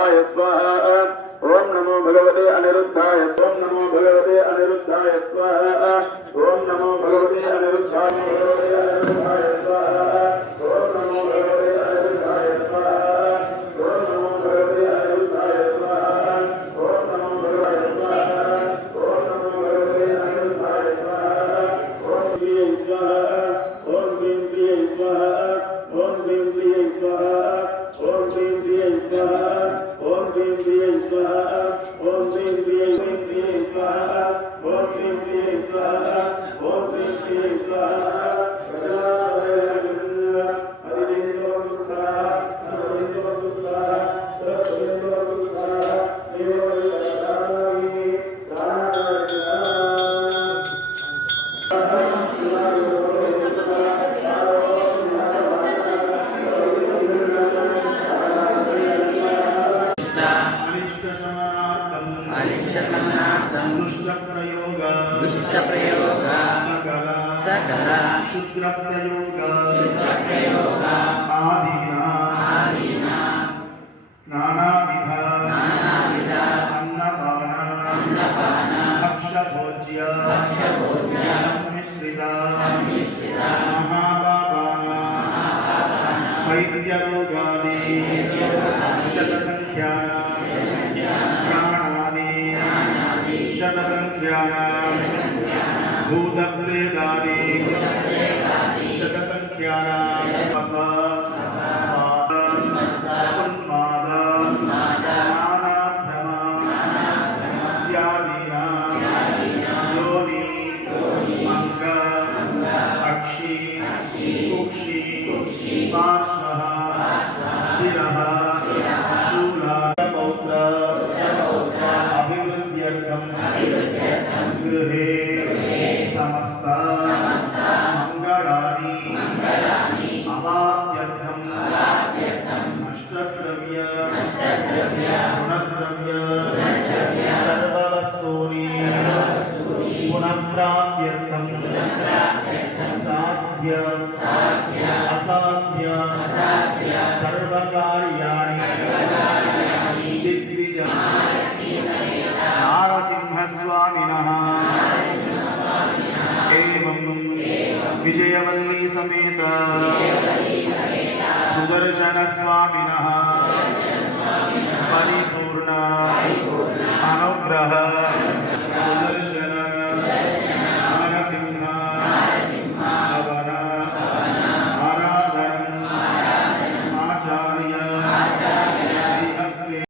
ओम नमो भगवते अनिरुद्धाय ओम नमो भगवते अनिरुद्धाय स्वाहा ओम नमो भगवते अनिरुद्धाय स्वाहा ओम नमो भगवते अनिरुद्धाय स्वाहा ओम नमो भगवते अनिरुद्धाय स्वाहा ओम नमो भगवते स्वाहा ओम नमो भगवते अनिरुद्धाय स्वाहा ओम श्री स्वाहा ओम श्री स्वाहा ओम श्री स्वाहा ओम श्री स्वाहा ओम श्री स्वाहा ओम श्री स्वाहा ओम श्री स्वाहा ओम श्री स्वाहा दुष्टप्रयोग सकल शुक्रप्रयोग आदीना नानाविध अन्नपान भक्षभोज्य सम्मिश्रित महापापान वैद्यरोगादि शतसंख्यानां शतसंख्यानां भूतप्रेतानि शतसंख्यानां गृहे समस्त मंगलानि अवाप्त्यर्थम् अष्टद्रव्य गुणद्रव्य सर्ववस्तूनि पुनःप्राप्त्यर्थम् साध्य असाध्य सर्वकार्याणि दिग्विजय नारसिंहस्वामिनः एवं विजयवल्ली समेत सुदर्शन स्वामिनः